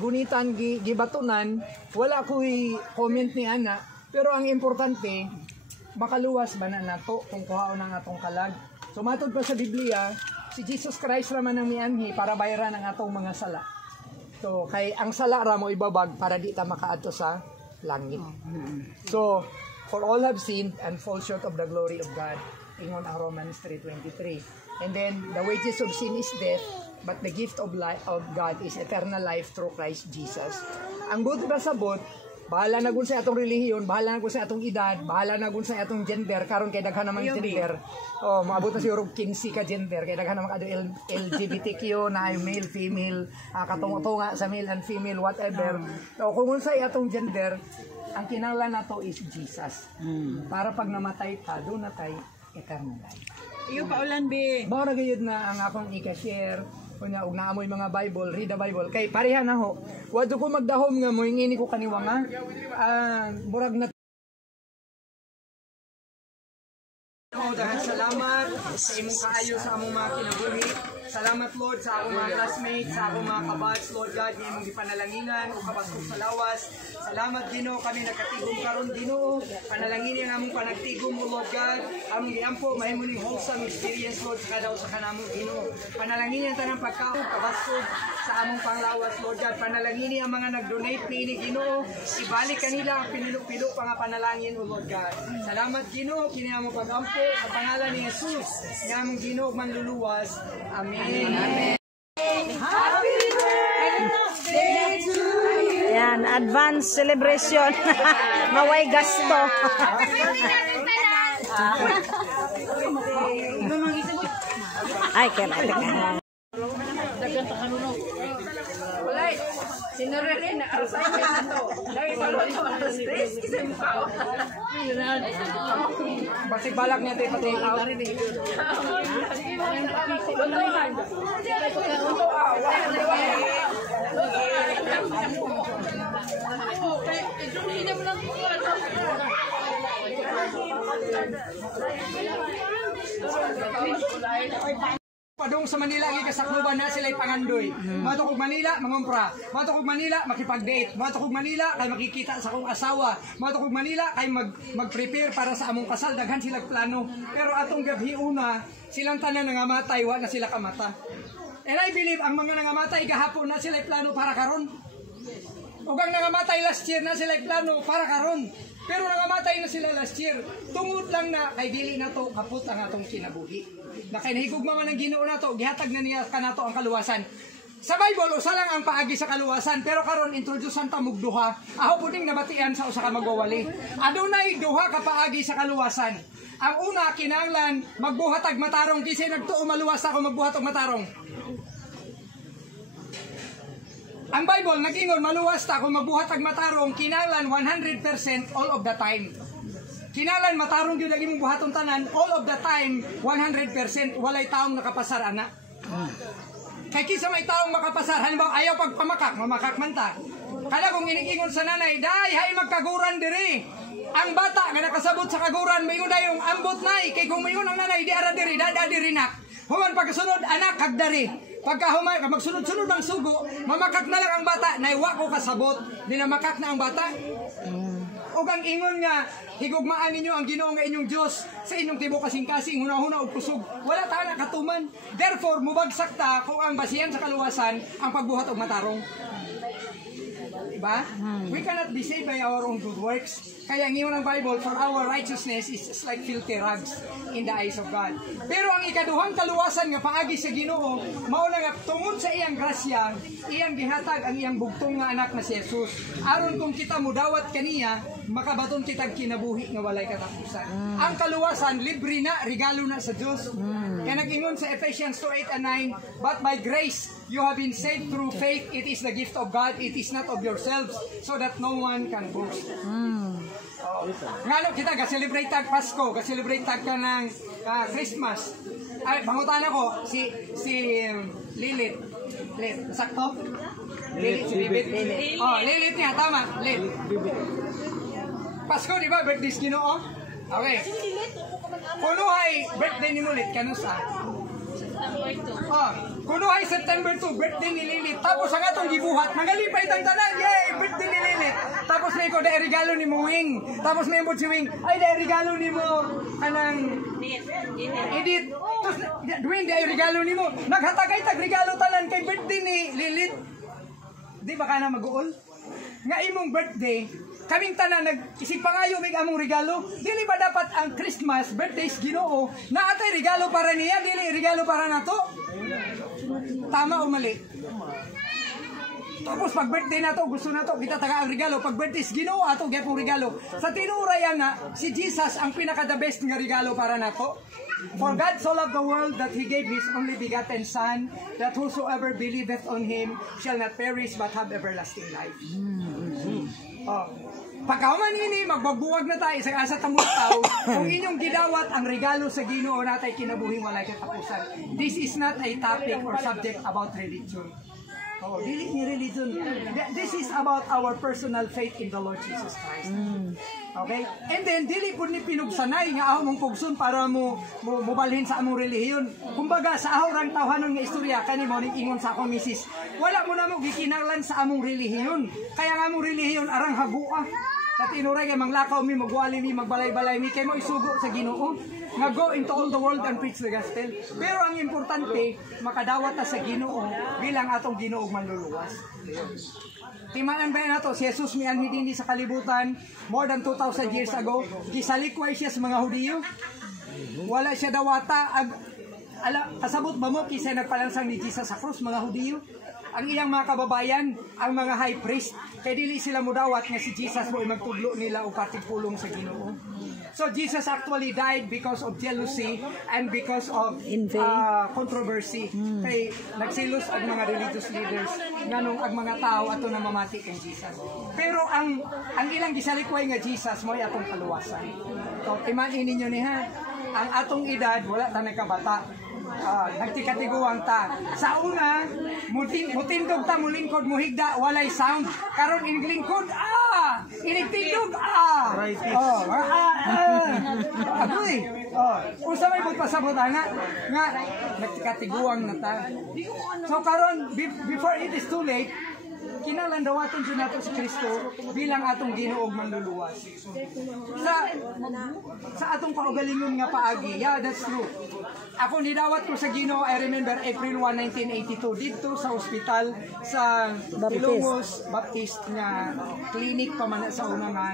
Gunitan, gibatunan, wala ko'y comment ni ana, pero ang importante, makaluwas ba na nato kung kuhaon ang atong kalag. So matod pa sa Biblia, si Jesus Christ raman ang mianhi para bayaran ang atong mga sala. So kay ang sala ra mo ibabag para di ta makaadto sa langit. So for all have sinned and fall short of the glory of God. Ingon ang Romans 3:23. And then the wages of sin is death, but the gift of life of God is eternal life through Christ Jesus. Ang buti ba sabot, bahala na gun sa atong relihiyon, bahala na gun sa atong edad, bahala na gun sa atong gender, karon kay daghan naman gender. Oh, maabot na siguro 15 ka gender, kay daghan naman LGBTQ na ay male, female, katunga sa male and female, whatever. So kung unsa atong gender, ang kinahanglan nato is Jesus. Para pag namatay ta, doon na tay eternal life. Iyo paulan be. Mao na gayud na ang akong i-share kunya og naamoy mga Bible, read the Bible. Kay pareha na ho. Wadto ko magdahom nga mo ingini ko kaniwa nga. Murag na salamat sa imong kaayo sa among mga kinabuhi. Salamat Lord sa akong mga classmates, sa akong mga kabats, Lord God, nga imong gipanalanginan o kabasog sa lawas. Salamat Ginoo, kami nagkatigom karon Ginoo. Panalangin ang among panagtigom mo Lord God. Among giampo mahimo ning wholesome experience Lord sa kada usa ka namong Ginoo. Panalangin ang tanang pagkaon kabasog sa among panglawas Lord God. Panalangin ang mga nag-donate niini Ginoo. Ibalik kanila ang pinilo-pilo pa nga panalangin o Lord God. Salamat Ginoo kini among pagampo sa pangalan ni Jesus nga among Ginoo manluluwas. Amen. Amen. Happy birthday to you. Yan, advance celebration. Maway gasto. Ay, kailan. Dagan ta kanuno. Walay. Sinarelin na assignment na to. Dahil palo stress kasi mukha. Basig balak niya tayo pati out. Padung sa Manila gikasakluban na sila'y pangandoy. Matukog Manila mangumpra. Matukog Manila makipag-date. Matukog Manila kay makikita sa akong asawa. Matukog Manila kay mag-prepare para sa among kasal. Daghan silang plano. Pero atong gabi una, silang tanan nangamatay, wa na sila kamata. And I believe ang mga nangamatay gahapon na sila'y plano para karon. Ug ang nangamatay last year na sila'y plano para karon. Pero nangamatay na sila last year. Tungod lang na kay dili na to kaput ang atong kinabuhi. Na kay nahigugma man ang Ginoo nato, gihatag na niya kanato ang kaluwasan. Sa Bible usa lang ang paagi sa kaluwasan, pero karon introducean ta mug duha. Aho puding nabatian sa usa ka magwawali. Adunay duha ka paagi sa kaluwasan. Ang una kinahanglan magbuhatag matarong kisay nagtuo maluwas ako magbuhat og matarong. Ang Bible nag-ingon maluwas ta kung magbuhatag matarong kinahanglan 100% all of the time. Kinalan matarong gyud lagi mong buhaton tanan all of the time 100% walay taong nakapasar ana. Kay kisa may taong makapasar halimbawa ayaw pagpamakak mamakak man ta. Kada kung inigingon sa nanay day hay magkaguran diri. Ang bata nga nakasabot sa kaguran mayon dayong ambot nay kay kung mayon ang nanay di ara diri dada diri nak. Human pagkasunod anak kag dari. Pagka humay magsunod-sunod ang sugo mamakak na lang ang bata nay wa ko kasabot di na makak na ang bata. Ug ang ingon nga higugmaan ninyo ang Ginoo nga inyong Dios sa inyong tibuok kasing-kasing hunahuna og kusog wala ta na katuman. Therefore mubagsak ta kung ang basihan sa kaluwasan ang pagbuhat og matarong. Diba? We cannot be saved by our own good works. Kaya ang ingon ng Bible, for our righteousness is just like filthy rags in the eyes of God. Pero ang ikaduhang kaluwasan nga paagi sa Ginoo, mao na nga tungod sa iyang grasya, iyang gihatag ang iyang bugtong nga anak na si Jesus. Aron kung kita mudawat kaniya, makabaton kitag kinabuhi nga walay katapusan. Ang kaluwasan libre na, regalo na sa Dios. Kaya nag-ingon sa Ephesians 2:8 and 9, but by grace you have been saved through faith. It is the gift of God. It is not of yourselves, so that no one can boast. Ngano kita ga-celebrate tag Pasko, ga-celebrate tag ka ng Christmas. Ay, pangutan ako si Lilith. Lilith, sakto? Lilith, si Bibit. Oh, Lilith niya, tama. Lilith. Pasko, di ba? Birthday Ginoo? Okay. Kunuhay, birthday ni Mulit, kanusa? Oh, Kuno ay September 2, birthday ni Lilit. Tapos ang atong gibuhat, nagalipay tang tanan. Yay, birthday ni Lilit. Tapos may ko dahil regalo ni mo Wing. Tapos may mo si Wing, ay dahil regalo ni mo anang Edit. Tapos Dwayne dahil regalo ni mo. Naghatagay tag regalo tanan kay birthday ni Lilit. Di ba ka na mag-uol? Nga imong birthday, kaming tanan nag-isip pa ngayon may among regalo. Dili ba dapat ang Christmas, birthdays Ginoo, na atay regalo para niya, dili regalo para nato? Tama o mali? Tapos pag birthday na to, gusto na to, kita taga ang regalo. Pag birthday is Ginoo, ato gyapong regalo. Sa tinurayan na, si Jesus ang pinaka-the best nga regalo para nato. For God so loved the world that He gave His only begotten Son, that whosoever believeth on Him shall not perish but have everlasting life. Oh. Pagkauman ini, magbagbuwag na tayo sa asa tamutaw, kung inyong gidawat ang regalo sa Ginoo natay kinabuhing walay katapusan. This is not a topic or subject about religion. Oh, dili ni religion. This is about our personal faith in the Lord Jesus Christ. Okay? And then, dili po ni pinugsanay nga aho mong pugsun para mo balhin sa among relihiyon. Kumbaga, sa aho rang tawhanon nga istorya, kani mo ning ingon sa akong misis, wala mo na mo gikinahanglan sa among relihiyon. Kaya nga among relihiyon, arang hagua. Sa tinuray kay manglakaw mi, magwali mi, magbalay-balay mi, kay mo isugo sa Ginoo. Nga go into all the world and preach the gospel. Pero ang importante, makadawat ta sa Ginoo bilang atong Ginoo manluluwas. Timanan ba nato si Jesus mi anhi dinhi sa kalibutan more than 2,000 years ago, gisalikway siya sa mga Hudiyo. Wala siya dawata kasabot ba mo kisay nagpalansang ni Jesus sa krus mga Hudiyo? Ang iyang mga kababayan, ang mga high priest, kay dili sila mudawat nga si Jesus mo magtudlo nila o patigpulong sa Ginoo. So Jesus actually died because of jealousy and because of controversy. Kay nagsilos ang mga religious leaders nganong ang mga tao ato na mamati kay Jesus. Pero ang ilang gisalikway nga Jesus mo ay atong kaluwasan. So imanin ninyo niha, ang atong edad wala ta nagkabata. Nagtikatiguang ta. Sa una, mutindog ta, mulingkod, muhigda, walay sound. Karon inglingkod, inigtindog, agoy. Usa may pagpasabot nga nagtikatiguang na ta. So karon, before it is too late, kinalandawaton siya nato si Kristo bilang atong Ginoo manluluwas. Sa atong kaugalingon nga paagi, yeah, that's true. Ako nidawat ko sa Ginoo, I remember April 1, 1982 dito sa ospital sa Ilongos Baptist nga clinic pa man sa una nga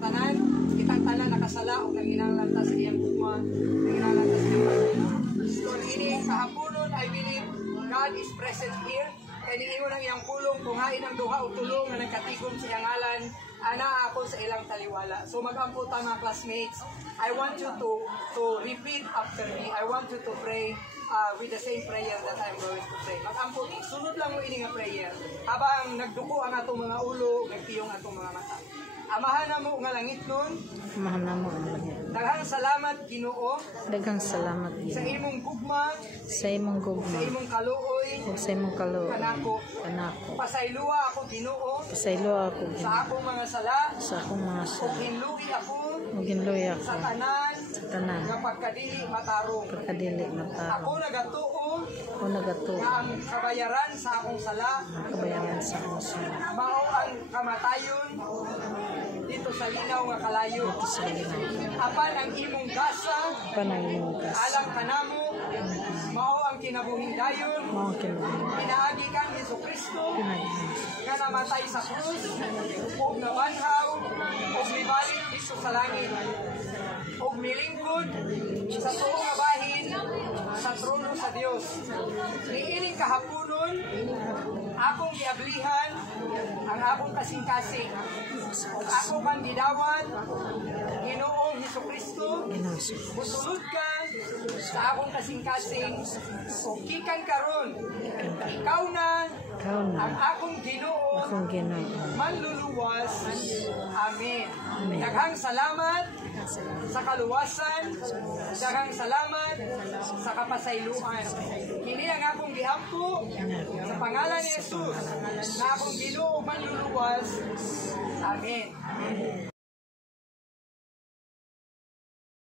tanan, kitang tanan nakasala o nanginanglantas sa iyang tuma, nanginanglantas sa iyang. So ini sa hapunon, I believe God is present here. Kaya niingon ang iyang pulong, tunghain ang duha o tulong na nagkatigom sa iyang ngalan, ana ako sa ilang taliwala. So mag-ampo ta mga classmates, I want you to repeat after me. I want you to pray with the same prayer that I'm going to pray. Mag-ampo, sunod lang mo ini nga prayer. Habang nagduko ang atong mga ulo, nagtiyong atong mga mata. Amahan na mo nga langit nun. Amahan na mo ang langit. Daghang salamat Ginoo. Daghang salamat Sa Ginoo. imong gugma. Sa imong Sa gugma. imong kaluoy. Ug sa imong kaluoy. Kanako. Kanako. Pasayloa ako Ginoo. Pasaylo ako Sa Ginoo. akong mga sala. Sa akong mga Ug sala. hinluwi ako. Ug ginloy ako. Sa tanan. Sa tanan. Nga pagkadili matarong. Pagkadili matao. Ako nagatuo. Ako nagatuo. Nga ang kabayaran sa akong sala. Kabayaran sa akong sala. Mao ang kamatayon. Dito sa linaw nga kalayo. Sa linaw. Apan ang imong gasa. Pananglugas. Alam kanamo. Mao ang kinabuhing dayon. Mao kinabuhi. Pinaagi kang Hesus Kristo. Pinagihas. Nga namatay sa krus. Ug nabanhaw. Ug nibalik dito sa langit. Ug milingkod sa tuong nga bahin sa trono sa Dios. Niining kahaponon akong giablihan ang akong kasing-kasing. Ug ako kang gidawat Ginoong Hesukristo. Musulod ka sa akong kasing-kasing. Ug gikan karon ikaw na Ikaw na. ang akong Ginoo Akong Ginoo. manluluwas. Amen. Daghang salamat sa kaluwasan. Daghang salamat sa kapasayloan. Kini ang akong gihampo sa pangalan ni Jesus na akong Ginoo manluluwas. Amen.